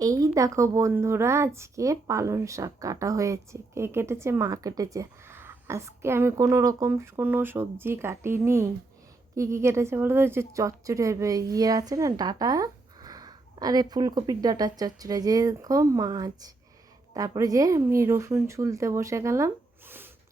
এই দেখো বন্ধুরা, আজকে পালং শাক কাটা হয়েছে। কে কেটেছে? মা কেটেছে। আজকে আমি কোনো সবজি কাটিনি। কি কি কেটেছে বলো তো? যে চচ্চড়ি হবে, ইয়ে আছে না, ডাঁটা, আরে ফুলকপির ডাঁটার চচ্চড়ি, যেরকম মাছ। তারপরে যে আমি রসুন ছুলতে বসে গেলাম,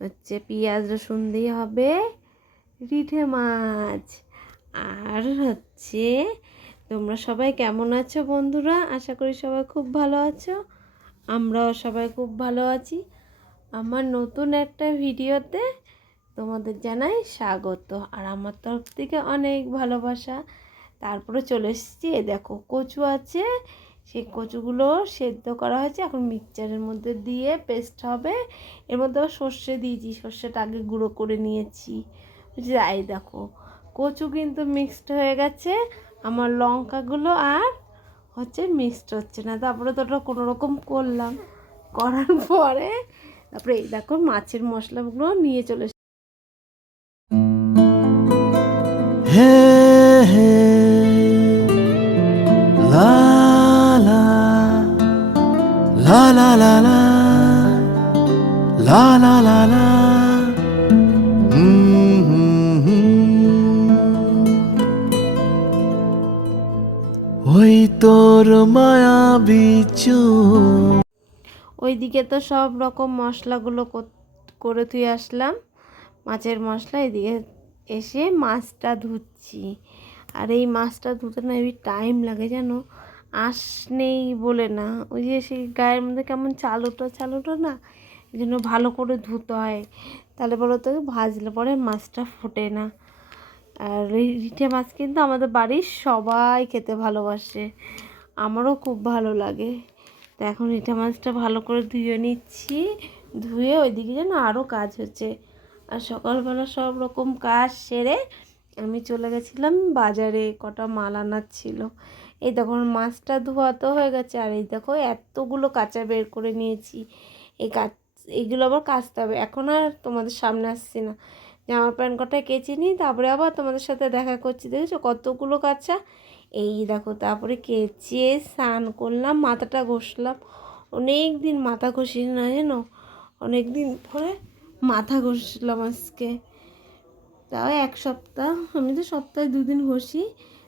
হচ্ছে পেঁয়াজ রসুন দিয়ে হবে রিঠে মাছ। আর হচ্ছে, তোমরা সবাই কেমন আছো বন্ধুরা? আশা করি সবাই খুব ভালো আছো। আমরাও সবাই খুব ভালো আছি। আমার নতুন একটা ভিডিওতে তোমাদের জানাই স্বাগত, আর আমার তরফ থেকে অনেক ভালোবাসা। তারপরে চলে এসেছি, দেখো কচু আছে, সেই কচুগুলো সেদ্ধ করা হয়েছে, এখন মিক্সচারের মধ্যে দিয়ে পেস্ট হবে। এর মধ্যে সর্ষে দিয়েছি, সর্ষেটা আগে গুঁড়ো করে নিয়েছি। যাই দেখো, কচু কিন্তু মিক্সড হয়ে গেছে, আমার লঙ্কাগুলো আর হচ্ছে মিক্সড হচ্ছে না। তারপরে তো ওটা কোনো রকম করলাম, করার পরে তারপরে এই দেখো মাছের মশলাগুলো নিয়ে চলে হে হে লা লা লা লা লা লা লা লা লা লা ওই তোর মায়াবী চোখ। ওইদিকে তো সব রকম মশলাগুলো করে ধুয়ে আসলাম, মাছের মশলা। এদিকে এসে মাছটা ধুচ্ছি। আর এই মাছটা ধুতে না হেবি টাইম লাগে জানো, আঁশ নেই বলে না, ওই যে সেই গায়ের মধ্যে কেমন চালুটো না, এই জন্য ভালো করে ধুতে হয়। তাহলে বলো তো, ভাজলে পরে মাছটা ফোটে না। আর এই রিঠে মাছ কিন্তু আমাদের বাড়ির সবাই খেতে ভালোবাসে, আমারও খুব ভালো লাগে। তো এখন রিঠে মাছটা ভালো করে ধুয়ে নিচ্ছি। ধুয়ে ওইদিকে যেন আরও কাজ হচ্ছে। আর সকালবেলা সব রকম কাজ সেরে আমি চলে গেছিলাম বাজারে, কটা মাল আনার ছিল। এই দেখো মাছটা ধোয়া তো হয়ে গেছে, আর এই দেখো এতগুলো কাঁচা বের করে নিয়েছি। এইগুলো আবার কাচতে হবে। এখন আর তোমাদের সামনে আসছি না, জামা প্যান্ট কটা কেচে নিই, তারপরে আবার তোমাদের সাথে দেখা করছি। দেখেছো কতগুলো কাঁচা? এই দেখো, তারপরে কেচে স্নান করলাম, মাথাটা ঘষলাম। অনেক দিন মাথা ঘষি না জানো, অনেক দিন পরে মাথা ঘষলাম আজকে। তাও এক সপ্তাহ, আমি তো সপ্তাহে 2 দিন ঘষি।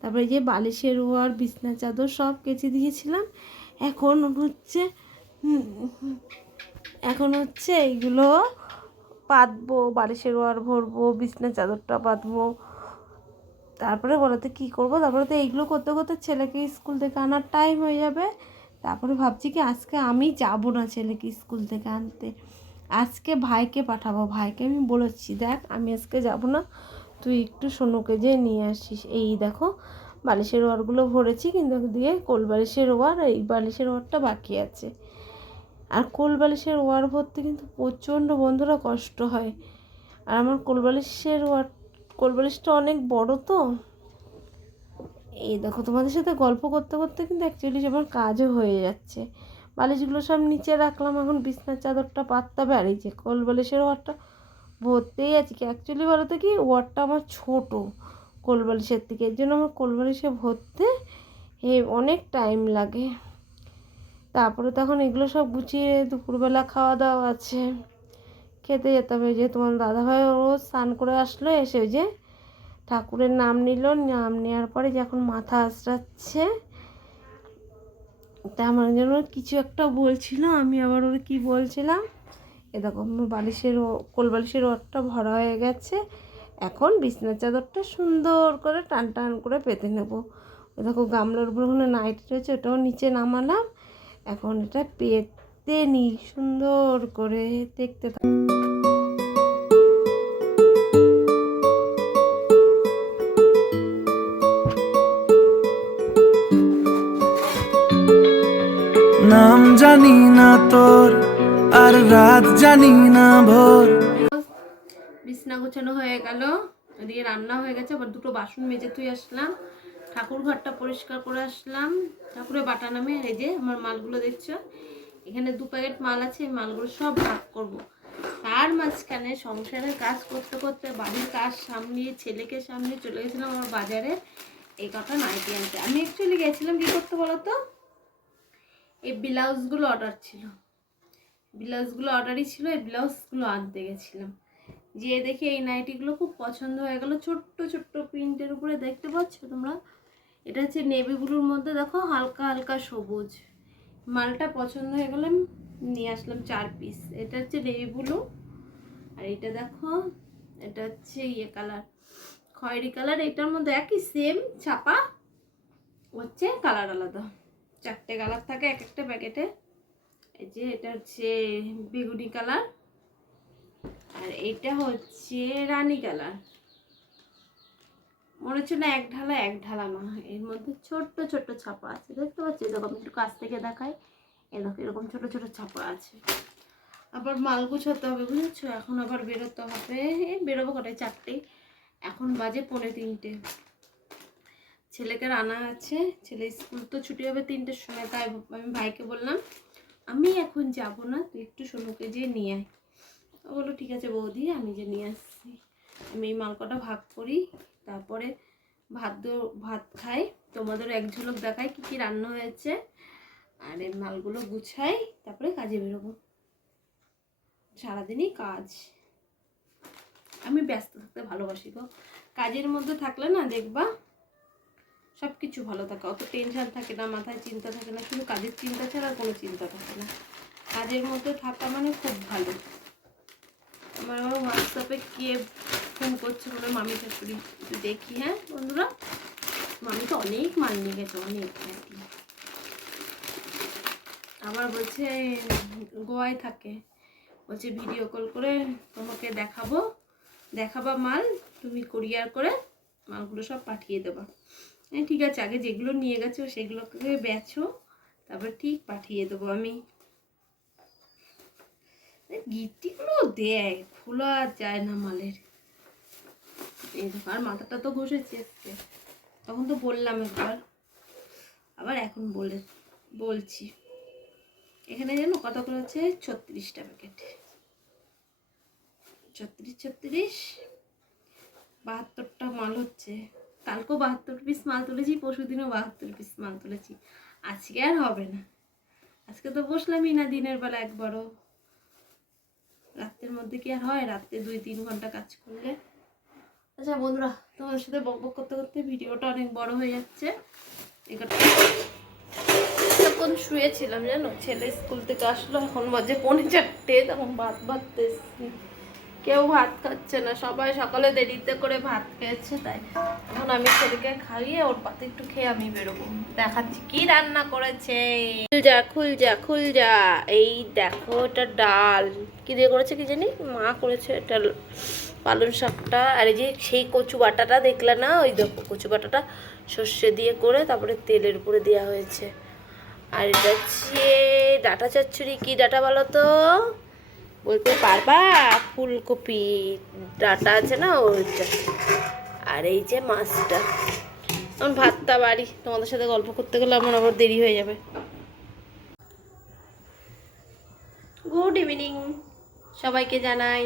তারপরে যে বালিশের ওয়ার, বিছনা চাদর সব কেচে দিয়েছিলাম। এখন হচ্ছে এখন হচ্ছে এইগুলো পাতবো, বালিশের ওয়ার ভরবো, বিছনা চাদরটা পাতবো। তারপরে বলতে কী করবো, তারপরে তো এইগুলো করতে করতে ছেলেকে স্কুল থেকে আনার টাইম হয়ে যাবে। তারপরে ভাবছি কি, আজকে আমি যাব না ছেলেকে স্কুল থেকে আনতে, আজকে ভাইকে পাঠাবো। ভাইকে আমি বলেছি, দেখ আমি আজকে যাব না, তুই একটু সোনুকে যেয়ে নিয়ে আসিস। এই দেখো বালিশের ওয়ারগুলো ভরেছি, কিন্তু দিয়ে কোল বালিশের ওয়ার, এই বালিশের ওয়ারটা বাকি আছে। আর কোল বালিশের ওয়ার ভরতে কিন্তু প্রচণ্ড বন্ধুরা কষ্ট হয়। আর আমার কোল বালিশটা অনেক বড় তো। এই দেখো তোমাদের সাথে গল্প করতে করতে কিন্তু অ্যাকচুয়ালি আমার কাজও হয়ে যাচ্ছে। বালিশগুলো সব নিচে রাখলাম, এখন বিছনার চাদরটা পাততে হবে। আর এই যে কোল বালিশের ওয়ারটা ভরতেই আছে। কি অ্যাকচুয়ালি বলো তো, কি ওয়ারটা আমার ছোটো কোল বালিশের থেকে, এর জন্য আমার কোল বালিশে ভরতে অনেক টাইম লাগে। তারপরে তখন এগুলো সব গুছিয়ে দুপুরবেলা খাওয়া দাওয়া আছে, খেতে যেতে হবে। যে তোমার দাদাভাই ও স্নান করে আসলো, এসে ওই যে ঠাকুরের নাম নিল, নাম নেওয়ার পরে যখন মাথা আঁচড়াচ্ছে, তা আমার যেন কিছু একটা বলছিল, আমি আবার ওর কী বলছিলাম। এ দেখো আমার কোল বালিশের ওয়ারটা ভরা হয়ে গেছে। এখন বিছনার চাদরটা সুন্দর করে টান টান করে পেতে নেব। ও দেখো গামলার উপর ওখানে নাইটি রয়েছে, ওটাও নিচে নামালাম। এখন এটা পেতে নিই সুন্দর করে, দেখতে নাম জানি না তোর, আর রাত জানি না ভোর। বিছনা গোছানো হয়ে গেল, এদিকে রান্না হয়ে গেছে। আবার 2টো বাসন মেজে ধুয়ে আসলাম, ঠাকুর ঘরটা পরিষ্কার করে আসলাম, ঠাকুরের বাটা নামে। এই যে আমার মালগুলো দেখছো, এখানে 2 প্যাকেট মাল আছে, এই মালগুলো সব ভাগ করব। তার মাঝখানে সংসারের কাজ করতে করতে, বাড়ির কাজ সামলিয়ে, ছেলেকে সামলিয়ে চলে গেছিলাম আমার বাজারে এই কটা নাইটি আনতে। আমি অ্যাকচুয়ালি গেছিলাম কী করতে বলো তো, এই ব্লাউজগুলো অর্ডার ছিল, ব্লাউজগুলো অর্ডারই ছিল, এই ব্লাউজগুলো আনতে গেছিলাম। যেয়ে দেখি এই নাইটিগুলো খুব পছন্দ হয়ে গেল, ছোট্ট ছোট্ট প্রিন্টের উপরে, দেখতে পাচ্ছ তোমরা? এটা হচ্ছে নেভি ব্লুর মধ্যে, দেখো হালকা হালকা সবুজ। মালটা পছন্দ হয়ে গেলাম, নিয়ে আসলাম 4 পিস। এটা হচ্ছে নেভি ব্লু, আর এটা দেখো এটা হচ্ছে ইয়ে কালার, খয়েরি কালার। এটার মধ্যে একই সেম ছাপা, হচ্ছে কালার আলাদা। 4টে কালার থাকে এক একটা প্যাকেটে। এই যে এটা হচ্ছে বেগুনি কালার, আর এইটা হচ্ছে রানী কালার। মনে হচ্ছে না এক ঢালা এক ঢালা না, এর মধ্যে ছোট্ট ছোট্ট ছাপা আছে, দেখতে পাচ্ছি? এরকম একটু কাছ থেকে দেখাই, এরকম এরকম ছোট ছোট ছাপা আছে। আবার মাল গুছাতে হবে, বুঝেছো? এখন আবার বেরোতে হবে, বেরোবো কটায়? 4টে, এখন বাজে 2:45। ছেলেকে রান্না আছে, ছেলে স্কুল তো ছুটি হবে 3টের সময়। তাই আমি ভাইকে বললাম আমি এখন যাব না, তুই একটু সোনুকে যেয়ে নিয়ে আয়। ও বললো ঠিক আছে বৌদি, আমি যে নিয়ে আসছি। আমি এই মাল কটা ভাগ করি, তারপরে ভাত খাই, তোমাদেরও এক ঝলক দেখাই কী কী রান্না হয়েছে, আর এই মালগুলো গুছাই, তারপরে কাজে বেরোবো। সারাদিনই কাজ, আমি ব্যস্ত থাকতে ভালোবাসি গো। কাজের মধ্যে থাকলে না দেখবা সব কিছু ভালো থাকে, অত টেনশন থাকে না, মাথায় চিন্তা থাকে না, শুধু কাজের চিন্তা ছাড়া কোনো চিন্তা থাকে না। কাজের মধ্যে থাকা মানে খুব ভালো। আমার হোয়াটসঅ্যাপে কে ফোন করছে বলে মামি শাশুড়ি, একটু দেখি। হ্যাঁ বন্ধুরা, মামি তো অনেক মাল নিয়ে গেছে, অনেক। আবার বলছে গোয়ায় থাকে, বলছে ভিডিও কল করে তোমাকে দেখাবা মাল, তুমি কুরিয়ার করে মালগুলো সব পাঠিয়ে দেবা। ঠিক আছে, আগে যেগুলো নিয়ে গেছো সেগুলোকে বেচো, তারপর ঠিক পাঠিয়ে দেবো আমি। গিফটিগুলো দেয়, খোলা যায় না মালের। এই দেখো, আর মাথাটা তো ঘষেছি আজকে, তখন তো বললাম একবার, আবার এখন বলছি। এখানে জানো কত করে হচ্ছে? 36টা প্যাকেট, 36 72টা মাল হচ্ছে। কালকেও 72 পিস মাল তুলেছি, পরশুদিনও 72 পিস মাল তুলেছি। আজকে আর হবে না, আজকে তো বসলামই না দিনের বেলা একবারও। রাতের মধ্যে কি আর হয়? রাতে 2-3 ঘন্টা কাজ করলে। আচ্ছা বন্ধুরা, তোমাদের সাথে বকবক করতে করতে ভিডিওটা অনেক বড় হয়ে যাচ্ছে। যখন শুয়েছিলাম জানো, ছেলে স্কুল থেকে আসলো, এখন বাজে 3:45, তখন ভাত বাড়তেছি। কেউ ভাত খাচ্ছে না, সবাই সকালে দেরিতে করে ভাত খেয়েছে, তাই এখন আমি ছেলেকে খাইয়ে ওর পাতে একটু খেয়ে আমি বেরোবো। দেখাচ্ছি কি রান্না করেছে। খুল যা, এই দেখো এটা ডাল কি দিয়ে করেছে কি জানি, মা করেছে। এটা পালং শাকটা, আর এই যে সেই কচু বাটাটা দেখলে না, ওই দেখো কচু বাটাটা সর্ষে দিয়ে করে তারপরে তেলের উপরে দেওয়া হয়েছে। আর এটা হচ্ছে ডাটা চচ্চড়ি। কি ডাটা বলো তো? বলতে পারবা? ফুলকপি ডাটা আছে না, ওইটা। আর এই যে মাছটা। এখন ভাতটা বাড়ি, তোমাদের সাথে গল্প করতে গেলে আমার আবার দেরি হয়ে যাবে। গুড ইভিনিং সবাইকে জানাই।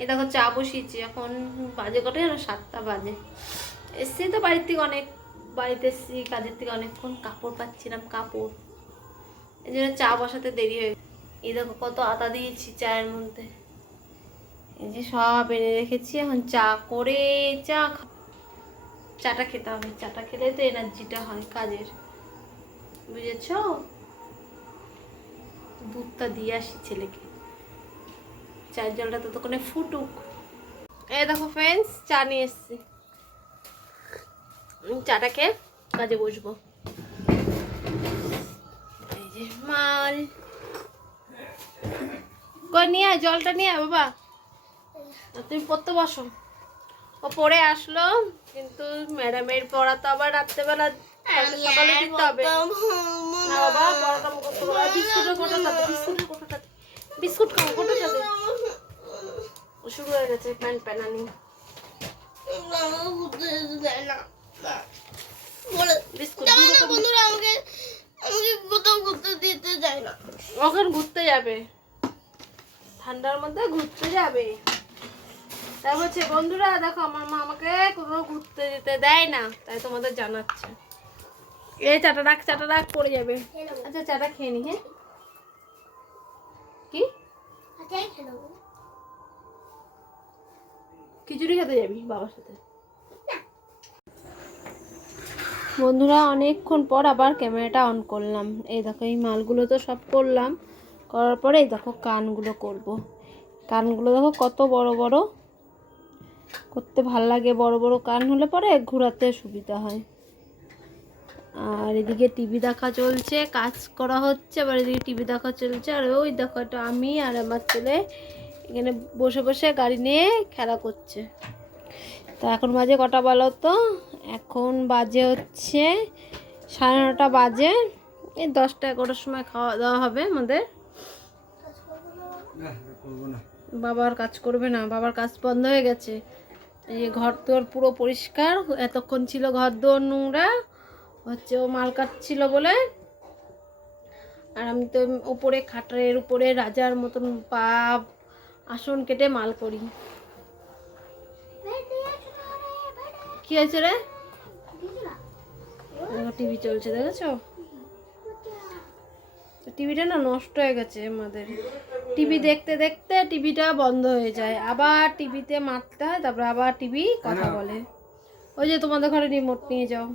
এ দেখো চা বসিয়েছি, এখন বাজে কটা যেন? 7টা বাজে। এসছি তো বাড়িতে এসছি কাজের থেকে অনেকক্ষণ, কাপড় পাচ্ছিলাম, কাপড়, এই জন্য চা বসাতে দেরি হয়ে। এই দেখো কত আটা দিয়েছি চায়ের মধ্যে, এই যে সব এনে রেখেছি। এখন চা করে চাটা খেতে হবে, চাটা খেলে তো এনার্জিটা হয় কাজের, বুঝেছ? দুধটা দিয়ে আসি ছেলেকে, চায়ের জলটা ততক্ষণে ফুটুক। এই দেখো ফ্রেন্ডস, চা নিয়ে এসছি, চাটা খেয়ে কাজে বসবো। এই যে মাল কই, নিয়ে আয় জলটা, নিয়ে আয় বাবা, তুমি পড়তে বসো। ও পড়ে আসলো, কিন্তু ম্যাডামের পড়া তো আবার রাত্রেবেলা সকালে দিতে হবে না বাবা। পড়াটা মুখস্থ করো। বিস্কুটের কোটাটা বিস্কুট খাও, কোটাটা দে। শুরু হয়ে গেছে প্যানানি। ওখানে ঘুরতে যাবে, ঠান্ডার মধ্যে ঘুরতে যাবে। তাই বলছে বন্ধুরা দেখো, আমার মা আমাকে কোনো ঘুরতে যেতে দেয় না, তাই তোমাদের জানাচ্ছে। এই চাটা রাখ পড়ে যাবে। আচ্ছা চাটা খেয়ে নি। হ্যাঁ কি খিচুড়ি খেতে যাবি বাবার সাথে? বন্ধুরা অনেকক্ষণ পর আবার ক্যামেরাটা অন করলাম। এই দেখো এই মালগুলো তো সব করলাম, করার পরে এই দেখো কানগুলো করব। কানগুলো দেখো কত বড় বড়, করতে ভাল লাগে। বড় বড় কান হলে পরে ঘোরাতে সুবিধা হয়। আর এদিকে টিভি দেখা চলছে, কাজ করা হচ্ছে, আবার এদিকে টিভি দেখা চলছে। আর ওই দেখো এটা আমি আর আমার ছেলে এখানে বসে বসে গাড়ি নিয়ে খেলা করছে। তা এখন বাজে কটা বলো তো? এখন বাজে হচ্ছে 9:30 বাজে। এই 10টা-11টার সময় খাওয়া দাওয়া হবে আমাদের। বাবার কাজ করবে না, বাবার কাজ বন্ধ হয়ে গেছে। এই ঘর তোর পুরো পরিষ্কার, এতক্ষণ ছিল ঘর দোর নোংরা হচ্ছে, ও মাল কাটছিল বলে। আর আমি তো উপরে খাটের উপরে রাজার মতন পাপ আসন কেটে মাল করি। কি হয়েছে রে? টিভি চলছে দেখেছো? টিভিটা না নষ্ট হয়ে গেছে আমাদের। টিভি দেখতে দেখতে টিভিটা বন্ধ হয়ে যায়, আবার টিভিতে মারতে হয়, তারপর আবার টিভি কথা বলে। ওই যে তোমাদের ঘরে রিমোট নিয়ে যাও।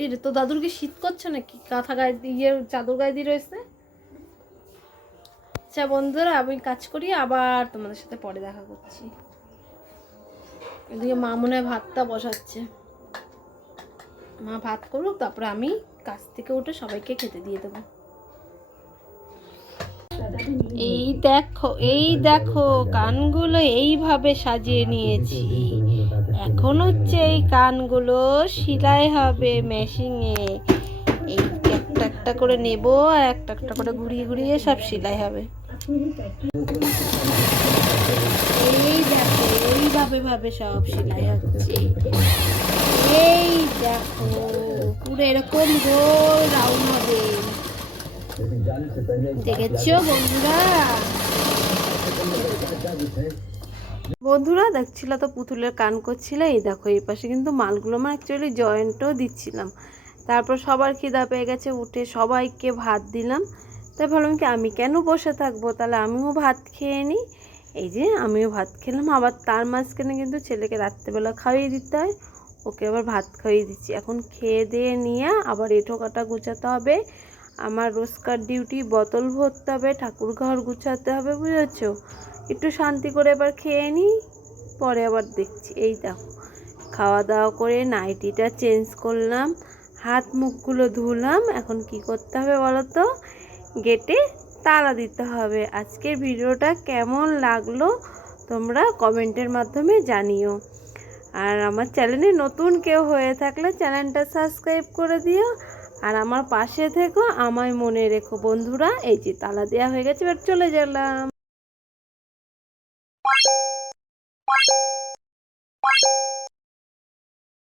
এই রে, তো দাদুর কি শীত করছে নাকি? কাঁথা গায়ে দিয়ে চাদর গায়ে দিয়ে রয়েছে। আচ্ছা বন্ধুরা, আমি কাজ করি, আবার তোমাদের সাথে পরে দেখা করছি। এদিকে মা মনে হয় ভাতটা বসাচ্ছে। মা ভাত করুক, তারপরে আমি কাজ থেকে উঠে সবাইকে খেতে দিয়ে দেবো। এই দেখো কানগুলো এইভাবে সাজিয়ে নিয়েছি। এখন হচ্ছে এই কানগুলো সেলাই হবে মেশিনে। এই একটা একটা করে নেব, আর একটা একটা করে ঘুরিয়ে ঘুরিয়ে সব সেলাই হবে। এই দেখো এইভাবে ভাবে সব সেলাই হচ্ছে। এই দেখো পুরো এরকম গোল রাউন্ড হবে। দেখেছো বন্ধুরা? বন্ধুরা দেখছিল তো পুতুলের কান করছিল। এই দেখো এই পাশে কিন্তু মালগুলো আমার অ্যাকচুয়ালি জয়েন্টও দিচ্ছিলাম। তারপর সবার খিদা পেয়ে গেছে, উঠে সবাইকে ভাত দিলাম। তাই ভাবলাম কি আমি কেন বসে থাকবো, তাহলে আমিও ভাত খেয়ে নিই। এই যে আমিও ভাত খেলাম, আবার তার মাঝখানে কিন্তু ছেলেকে রাত্রেবেলা খাইয়ে দিতে হয়, ওকে আবার ভাত খাইয়ে দিচ্ছি। এখন খেয়ে দিয়ে নিয়ে আবার এঁঠো কাটা গুছাতে হবে। আমার রোজকার ডিউটি, বোতল ভরতে হবে, ঠাকুর ঘর গুছাতে হবে, বুঝেছো? একটু শান্তি করে এবার খেয়ে নিই, পরে আবার দেখছি। এই দেখো খাওয়া দাওয়া করে নাইটিটা চেঞ্জ করলাম, হাত মুখগুলো ধুলাম। এখন কি করতে হবে বলো তো? গেটে তালা দিতে হবে। আজকের ভিডিওটা কেমন লাগলো তোমরা কমেন্টের মাধ্যমে জানিও। আর আমার চ্যানেলে নতুন কেউ হয়ে থাকলে চ্যানেলটা সাবস্ক্রাইব করে দিও, আর আমার পাশে থেকো, আমায় মনে রেখো বন্ধুরা। এই যে তালা দেওয়া হয়ে গেছে, এবার চলে গেলাম।